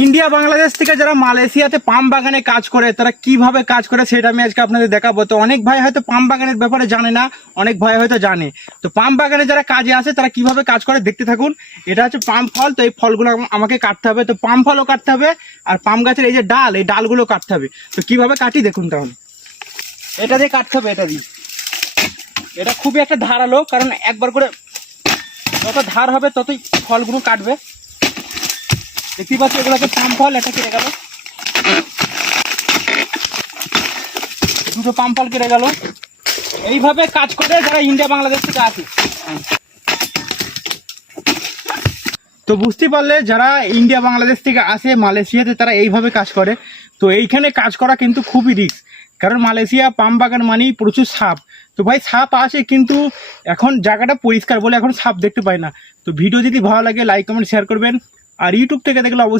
India Bangladesh থেকে যারা মালয়েশিয়াতে পাম বাগানে কাজ করে তারা কিভাবে কাজ করে সেটা আমি আজকে আপনাদের দেখাবো। তো অনেক ভাই হয়তো পাম বাগানের ব্যাপারে জানে না, অনেক ভাই হয়তো জানে। তো পাম বাগানে যারা কাজে আসে তারা কিভাবে কাজ করে দেখতে থাকুন। এটা হচ্ছে পাম ফল, তো এই ফলগুলো আমাকে কাটতে হবে। তো পাম ফলও কাটতে হবে আর পাম গাছের এই যে ডাল, এই ডালগুলো কাটতে হবে। তো কিভাবে কাটি দেখুন। তাহলে এটা দিয়ে কাটতে হবে, এটা দিয়ে। এটা খুবই একটা ধারালো, কারণ একবার করে যত ধার হবে ততই ফলগুলো কাটবে। দেখতে পাচ্ছি এগুলোকে পাম ফল, এটা কেটে গেল, দুটো পাম ফল কেটে গেল। এইভাবে কাজ করে যারা ইন্ডিয়া বাংলাদেশ থেকে আসে। তো বুঝতে পারলে যারা ইন্ডিয়া বাংলাদেশ থেকে আসে মালয়েশিয়াতে তারা এইভাবে কাজ করে। তো এইখানে কাজ করা কিন্তু খুবই রিস্ক, কারণ মালয়েশিয়া পাম বাগান মানেই প্রচুর সাপ। তো ভাই সাপ আসে, কিন্তু এখন জায়গাটা পরিষ্কার বলে এখন সাপ দেখতে পাই না। তো ভিডিও যদি ভালো লাগে লাইক কমেন্ট শেয়ার করবেন, আর ইউটিউব থেকে দেখলে অবশ্যই